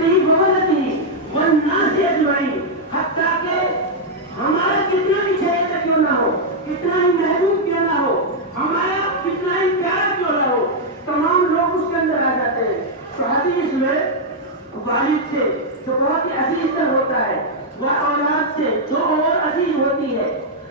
والدی وولدی والناس اجمعین، حتیٰ کہ ہمارا کتنا بھی چہیتا کیوں نہ ہو، کتنا ہی محبوب کیوں نہ ہو، ہمارا کتنا ہی پیارا کیوں نہ ہو، تمام لوگ اس کے اندر آ جاتے ہیں۔ تو حدیث میں والد سے جو بہت ہی عزیز تر ہوتا ہے، وہ اولاد سے جو اور عزیز ہوتی ہے،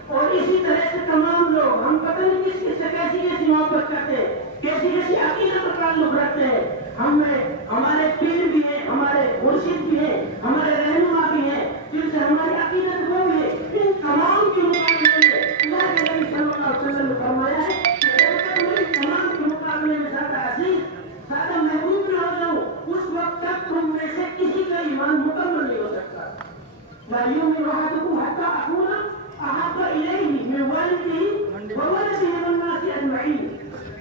اور اسی طرح سے تمام لوگ، ہم پتہ نہیں کس کس سے کیسی کیسی محبت کرتے ہیں، کیسی کیسی عقیدت پر تعلق رکھتے ہیں۔ ہم میں ہمارے پیر بھی ہیں، ہمارے مرشد بھی ہیں، ہمارے رہنما بھی ہیں، جن سے ہماری عقیدت وہ ہے۔ ان تمام کے مقابلے میں اللہ کے نبی صلی اللہ علیہ وسلم نے فرمایا ہے کہ جب تک میں تمام کے مقابلے میں زیادہ عزیز، زیادہ محبوب نہ ہو جاؤں، اس وقت تک تم میں سے کسی کا ایمان مکمل نہیں ہو سکتا۔ لا یؤمن احدکم حتی اکون احب الیہ من والدہ وولدہ والناس اجمعین۔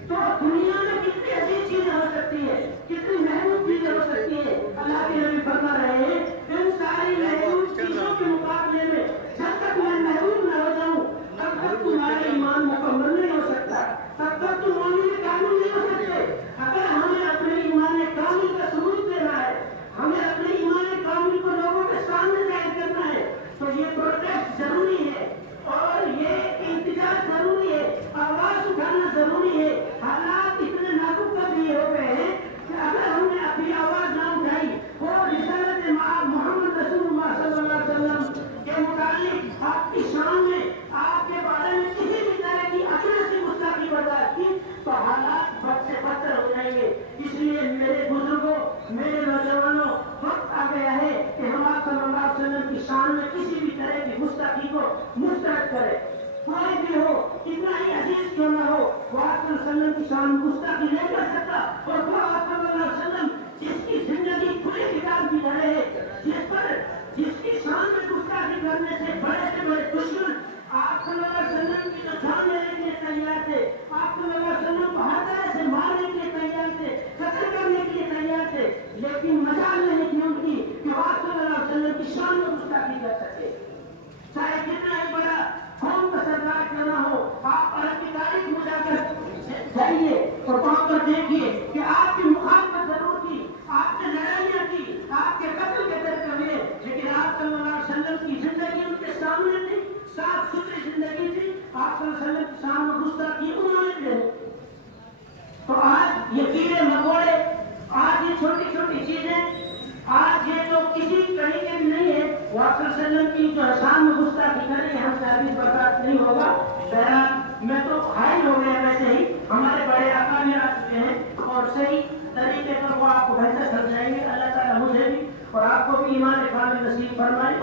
تو دنیا میں کتنی عزیز چیزیں ہو سکتی ہے، کتنی محبوب چیزیں ہو سکتی ہے، اللہ کے نبی فرما رہے ہیں ان ساری محبوب چیزوں کے مقابلے میں جب تک میں محبوب نہ ہو جاؤں تب تک تمہارا ایمان مکمل نہیں ہو سکتا، تب تک تم مومن کامل نہیں ہو سکتے۔ اگر ہمیں اپنے ایمان کامل کا ثبوت دینا ہے، ہمیں اپنے ایمان کامل کو لوگوں کے سامنے ظاہر کرنا ہے، تو یہ پروٹیسٹ ضروری ہے اور یہ احتجاج ضروری ہے، آواز اٹھانا ضروری ہے۔ حالات اتنے نازک کر دیے ہو گئے ہیں کہ اگر ہم نے اپنی آواز نہ اٹھائی اور رسالت محمد رسول اللہ صلی اللہ علیہ وسلم کے متعلق آپ کی شان میں، آپ کے بارے میں کسی بھی طرح کی عقل سے گستاخی برداشت کی تو حالات بد سے بدتر ہو جائیں گے۔ اس لیے میرے بزرگوں، میرے نوجوانوں، وقت آ گیا ہے کہ ہم آپ صلی اللہ علیہ وسلم کی شان میں کسی بھی طرح کی گستاخی کو مسترد کریں۔ کوئی بھی ہو، کتنا ہی عزیز کیوں نہ ہو، وہ آپ صلی اللہ علیہ وسلم کی شان میں گستاخی نہیں کر سکتا۔ اور وہ آپ صلی اللہ علیہ وسلم جس کی زندگی کھلی کتاب کی طرح ہے، جس کی شان میں گستاخی کرنے سے بڑے دشمن آپ صلی اللہ علیہ وسلم کی جو جان لینے کے لیے تیار تھے، آپ صلی اللہ علیہ وسلم کو ہر طرح سے مارنے کے لیے تیار تھے، قتل کرنے کے لیے تیار تھے، لیکن مجال نہیں تھی ان کی کہ وہ آپ صلی اللہ علیہ وسلم کی شان میں گستاخی کر سکے۔ چاہے کتنا ہی بڑا قوم کا سردار کیوں نہ ہو، آپ عرب کی تاریخ میں جا کر جائیے اور وہاں پر دیکھیے کہ آپ کی مخالفت ضرور کی، آپ نے لڑائیاں کی، آپ کے قتل کے درد ہوئے، لیکن آپ صلی اللہ علیہ وسلم کی زندگی ان کے سامنے تھی، صاف ستھری زندگی تھی، آپ صلی اللہ علیہ وسلم کی شان میں گستاخی انہوں نے کی۔ تو آج یہ کیڑے مکوڑے، آج یہ چھوٹی چھوٹی چیزیں، آج یہ جو کسی طریقے بھی نہیں ہے، وہ آپ صلی اللہ علیہ وسلم کی جو شان میں گستاخی کریں گے، ہم سے ابھی برداشت نہیں ہوگا۔ بہرحال میں تو حائل ہو گیا، ویسے ہی ہمارے بڑے آقا میں آ چکے ہیں اور صحیح طریقے پر وہ آپ کو بہتر سمجھائیں گے۔ اللہ تعالیٰ مجھے بھی اور آپ کو بھی ایمان کامل نصیب فرمائے۔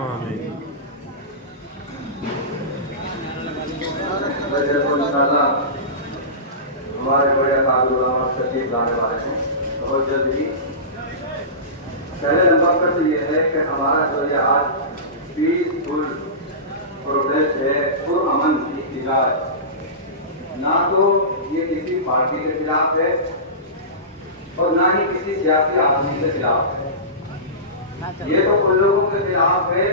ہمارے بڑے علامہ تشریف لانے والے ہیں بہت جلد ہی۔ پہلے نمبر پر تو یہ ہے کہ ہمارا جو یہ آج پیسفل پروٹیسٹ ہے، پرامن احتجاج، نہ تو یہ کسی پارٹی کے خلاف ہے اور نہ ہی کسی سیاسی آدمی کے خلاف ہے، یہ تو ان لوگوں کے خلاف ہے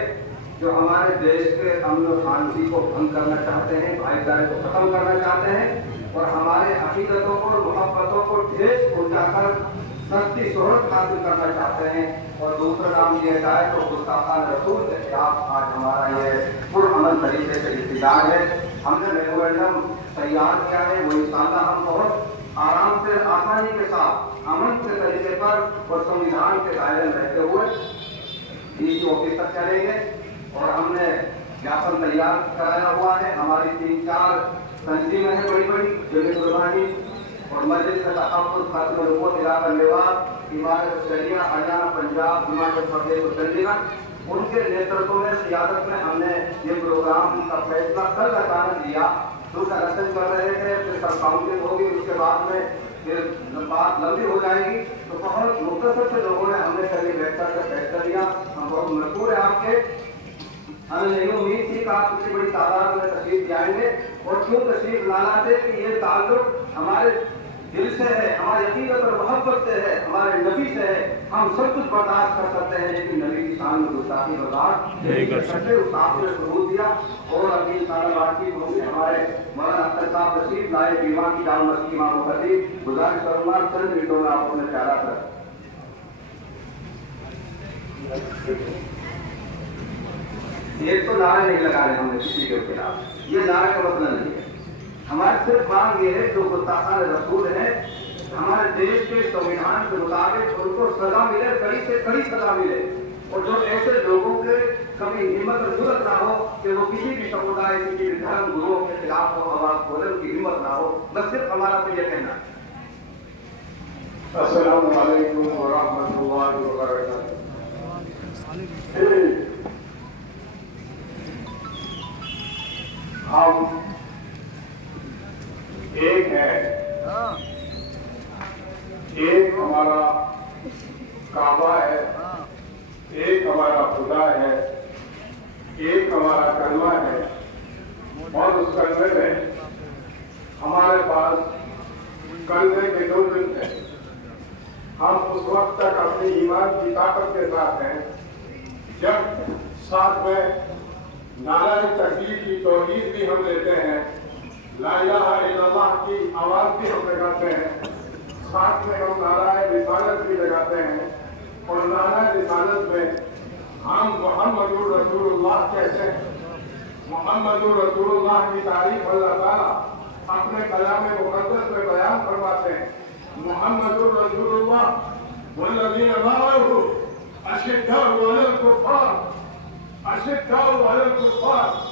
جو ہمارے دیش کے امن و شانتی کو بھنگ کرنا چاہتے ہیں، بھائی چارے کو ختم کرنا چاہتے ہیں اور ہمارے عقیدتوں کو اور محبتوں کو ٹھیس پہنچا کر سستی شہرت حاصل کرنا چاہتے ہیں۔ اور دوسرا نام دیا جائے تو گستاخان رسول کے خلاف آج ہمارا یہ پرامن طریقے سے احتجاج ہے۔ ہم نے میمورنڈم تیار کیا ہے، وہ انشاءاللہ ہم بہت آرام سے، آسانی کے ساتھ، امن کے طریقے پر اور سنویدھان کے دائرے میں رہتے ہوئے ڈی سی آفس تک چلیں گے۔ اور ہم نے جاپن تیار کرایا ہوا ہے، ہماری 3-4 تنظیمیں ہیں بڑی بڑی، جمعیت علماء اور مجلس تحفظ خاتم نبوت علاقہ میوات، امارت شریعہ ہریانہ پنجاب، ہماچل پردیش اور چنڈی گڑھ، ان کے نیترتو میں، قیادت میں ہم نے یہ پروگرام کا فیصلہ کل اچانک لیا۔ جو کنسن کر رہے تھے، پھر سب کاؤنٹنگ ہوگی، اس کے بعد میں پھر بات لمبی ہو جائے گی، تو بہت مختصر سے لوگوں نے ہم نے کل یہ بیٹھ کر کے فیصلہ لیا۔ ہم بہت مشکور ہیں آپ کے، ہمیں نہیں امید تھی کہ آپ اتنی بڑی تعداد میں تشریف لائیں گے، اور کیوں تشریف لانا تھے کہ یہ تعلق ہمارے دل سے ہے، ہماری عقیدت اور محبت سے ہے، ہمارے نبی سے ہے۔ ہم سب کچھ برداشت کر سکتے ہیں لیکن نبی کی شان میں گستاخی برداشت نہیں کر سکتے، اس آپ نے ثبوت دیا۔ اور ابھی انشاءاللہ بات چیت ہوگی، ہمارے مولانا اختر صاحب تشریف لائے، دیوان کی جامع مسجد امام و خطیب، گزارش کروں گا چند منٹوں میں آپ اپنے خیالات رکھیں۔ ایک تو نعرے نہیں لگا رہے ہم نے کسی کے خلاف، یہ نعرے کا مطلب نہیں ہے. ہماری صرف مانگ یہ ہے جو گستاخان رسول ہے ہمارے دیش کے سنویدھان کے مطابق ان کو سزا ملے، کڑی سے کڑی سزا ملے، اور جو ایسے لوگوں کے کبھی ہمت اور جرأت نہ ہو کہ وہ کسی بھی سمودائے کسی بھی دھرم گروہوں کے خلاف ہو، آواز کھولنے کی ہمت نہ ہو. بس صرف ہمارا تو یہ کہنا ہے. السلام علیکم ورحمۃ اللہ وبرکاتہ. ہم ایک ہیں، ایک ہمارا کعبہ ہے، ایک ہمارا خدا ہے، ایک ہمارا کلمہ ہے، اور اس کلمے میں ہمارے پاس کلمے کے دو جز ہیں. ہم اس وقت تک اپنی ایمان کی طاقت کے ساتھ ہیں جب ساتھ میں نعرہ تکبیر کی توحید بھی ہم لیتے ہیں، لا الہ الا اللہ کی آواز بھی ہم لگاتے ہیں، ساتھ میں ہم نعرہ رسالت بھی لگاتے ہیں، اور نعرہ رسالت میں ہم محمد رسول اللہ کہتے ہیں. محمد رسول اللہ کی تعریف اللہ تعالیٰ اپنے کلام مقدس میں بیان فرماتے ہیں. محمد رسول اللہ والذین معه اشداء علی الکفار